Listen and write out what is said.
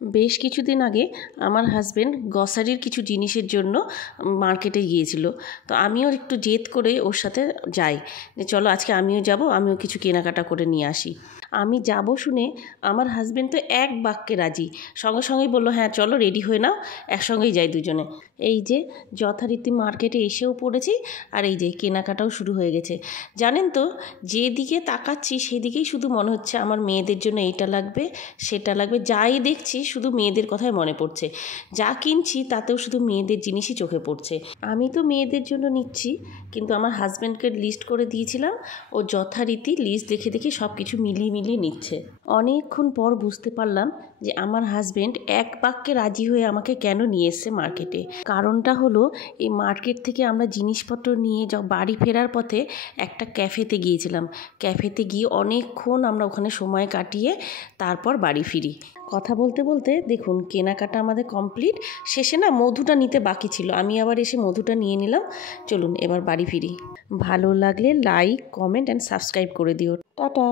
বেশ কিছুদিন আগে আমার হাজব্যান্ড গ্রসারির কিছু জিনিসের জন্য মার্কেটে গিয়েছিল। তো আমিও একটু জেদ করে ওর সাথে যাই যে চলো আজকে আমিও যাব, আমিও কিছু কেনাকাটা করে নিয়ে আসি। আমি যাব শুনে আমার হাজব্যান্ড তো এক বাক্যে রাজি, সঙ্গে সঙ্গেই বললো হ্যাঁ চলো রেডি হয়ে নাও, একসঙ্গেই যাই দুজনে। এই যে যথারীতি মার্কেটে এসেও পড়েছি, আর এই যে কেনাকাটাও শুরু হয়ে গেছে। জানেন তো, যেদিকে তাকাচ্ছি সেদিকেই শুধু মনে হচ্ছে আমার মেয়েদের জন্য এইটা লাগবে সেটা লাগবে, যাই দেখছি শুধু মেয়েদের কথাই মনে পড়ছে। যা কিনছি তাতেও শুধু মেয়েদের জিনিসই চোখে পড়ছে। আমি তো মেয়েদের জন্য নিচ্ছি, কিন্তু আমার হাজব্যান্ডকে লিস্ট করে দিয়েছিলাম, ও যথারীতি লিস্ট দেখে দেখে সব কিছু মিলিয়ে মিলিয়ে নিচ্ছে। অনেকক্ষণ পর বুঝতে পারলাম যে আমার হাজব্যান্ড এক বাক্যে রাজি হয়ে আমাকে কেন নিয়ে এসছে মার্কেটে। কারণটা হলো, এই মার্কেট থেকে আমরা জিনিসপত্র নিয়ে বাড়ি ফেরার পথে একটা ক্যাফেতে গিয়েছিলাম। ক্যাফেতে গিয়ে অনেকক্ষণ আমরা ওখানে সময় কাটিয়ে তারপর বাড়ি ফিরি। কথা বলতে বলতে দেখুন কেনাকাটা আমাদের কমপ্লিট। শেষে না মধুটা নিতে বাকি ছিল, আমি আবার এসে মধুটা নিয়ে নিলাম। চলুন এবার বাড়ি ফিরি। ভালো লাগলে লাইক, কমেন্ট অ্যান্ড সাবস্ক্রাইব করে দিও। টাটা।